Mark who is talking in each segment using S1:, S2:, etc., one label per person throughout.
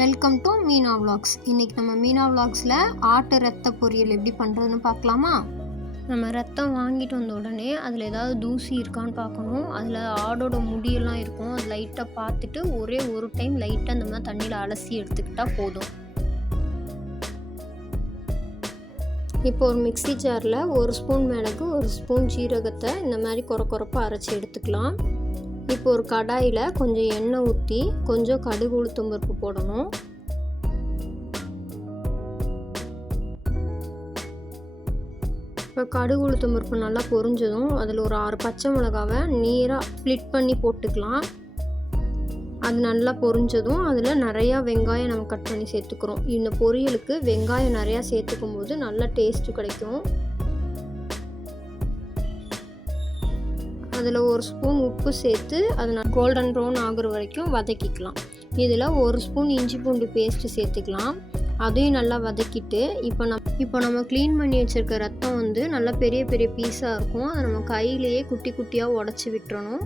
S1: Welcome to Meena vlogs. இன்றைக்கி நம்ம மீனா vlogsல ஆட்டு ரத்த பொரியல் எப்படி பண்ணுறதுன்னு பார்க்கலாமா? நம்ம ரத்தம் வாங்கிட்டு வந்த உடனே அதில் ஏதாவது தூசி இருக்கான்னு பார்க்கணும். அதில் ஆடோட முடியெல்லாம் இருக்கும். அது லைட்டாக பார்த்துட்டு ஒரே ஒரு டைம் லைட்டாக இந்த மாதிரி தண்ணியில் அலசி எடுத்துக்கிட்டால் போதும். இப்போ ஒரு மிக்சி ஜாரில் ஒரு ஸ்பூன் மிளகு ஒரு ஸ்பூன் ஜீரகத்தை இந்த மாதிரி குறை குறைப்பாக அரைச்சி எடுத்துக்கலாம். இப்போ ஒரு கடாயில் கொஞ்சம் எண்ணெய் ஊற்றி கொஞ்சம் கடுகு உளுத்தம் பருப்பு போடணும். இப்போ கடுகு உளுத்தம் பருப்பு நல்லா பொரிஞ்சதும் அதில் ஒரு ஆறு பச்சை மிளகாவை நீராக ஸ்ப்ளிட் பண்ணி போட்டுக்கலாம். அது நல்லா பொரிஞ்சதும் அதில் நிறையா வெங்காயம் நம்ம கட் பண்ணி சேர்த்துக்கிறோம். இந்த பொரியலுக்கு வெங்காயம் நிறையா சேர்த்துக்கும் போது நல்ல டேஸ்ட்டு கிடைக்கும். அதில் ஒரு ஸ்பூன் உப்பு சேர்த்து அதை நான் கோல்டன் ப்ரௌன் ஆகுற வரைக்கும் வதக்கிக்கலாம். இதில் ஒரு ஸ்பூன் இஞ்சி பூண்டு பேஸ்ட்டு சேர்த்துக்கலாம். அதையும் நல்லா வதக்கிட்டு இப்போ நம் இப்போ நம்ம க்ளீன் பண்ணி வச்சுருக்க ரத்தம் வந்து நல்லா பெரிய பெரிய பீஸாக இருக்கும். அதை நம்ம கையிலேயே குட்டி குட்டியாக உடச்சி விட்டுறணும்.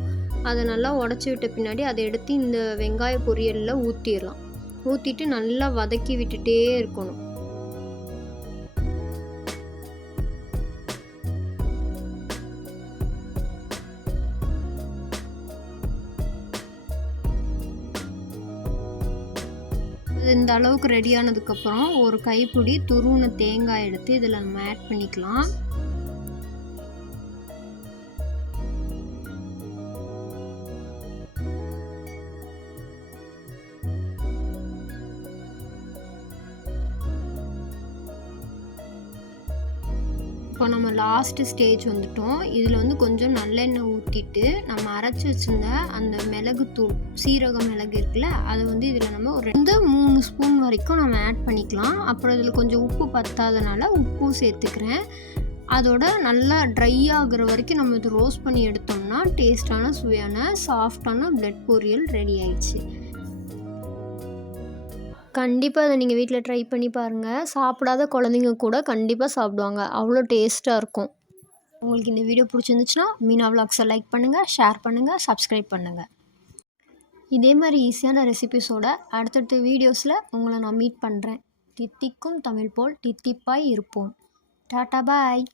S1: அதை நல்லா உடச்சி விட்ட பின்னாடி அதை எடுத்து இந்த வெங்காய பொரியலில் ஊற்றிடலாம் ஊற்றிட்டு நல்லா வதக்கி விட்டுட்டே இருக்கணும். இந்த அளவுக்கு ரெடி ஆனதுக்கப்புறம் ஒரு கைப்பிடி துருவின தேங்காய் எடுத்து இதில் நம்ம ஆட் பண்ணிக்கலாம். இப்போ நம்ம லாஸ்ட்டு ஸ்டேஜ் வந்துட்டோம். இதில் வந்து கொஞ்சம் நல்லெண்ணெய் ஊற்றிட்டு நம்ம அரைச்சி வச்சுருந்த அந்த மிளகு தூள் சீரக மிளகு இருக்குல்ல அதை வந்து இதில் நம்ம ஒரு ரெண்டு மூணு ஸ்பூன் வரைக்கும் நம்ம ஆட் பண்ணிக்கலாம். அப்புறம் இதில் கொஞ்சம் உப்பு பத்தாதனால உப்பும் சேர்த்துக்கிறேன். அதோட நல்லா ட்ரை ஆகுற வரைக்கும் நம்ம இது ரோஸ்ட் பண்ணி எடுத்தோம்னா டேஸ்டான சுவையான சாஃப்டான பிளட் பொரியல் ரெடி ஆயிடுச்சு. கண்டிப்பாக அதை நீங்கள் வீட்டில் ட்ரை பண்ணி பாருங்கள் சாப்பிடாத குழந்தைங்க கூட கண்டிப்பாக சாப்பிடுவாங்க. அவ்வளோ டேஸ்ட்டாக இருக்கும். உங்களுக்கு இந்த வீடியோ பிடிச்சிருந்துச்சுன்னா மீனா விளாக்ஸை லைக் பண்ணுங்கள் ஷேர் பண்ணுங்கள் சப்ஸ்கிரைப் பண்ணுங்கள் இதே மாதிரி ஈஸியான ரெசிபிஸோட அடுத்தடுத்த வீடியோஸில் உங்களை நான் மீட் பண்ணுறேன் தித்திக்கும் தமிழ் போல் தித்திப்பாய் இருப்போம். டாட்டா பாய்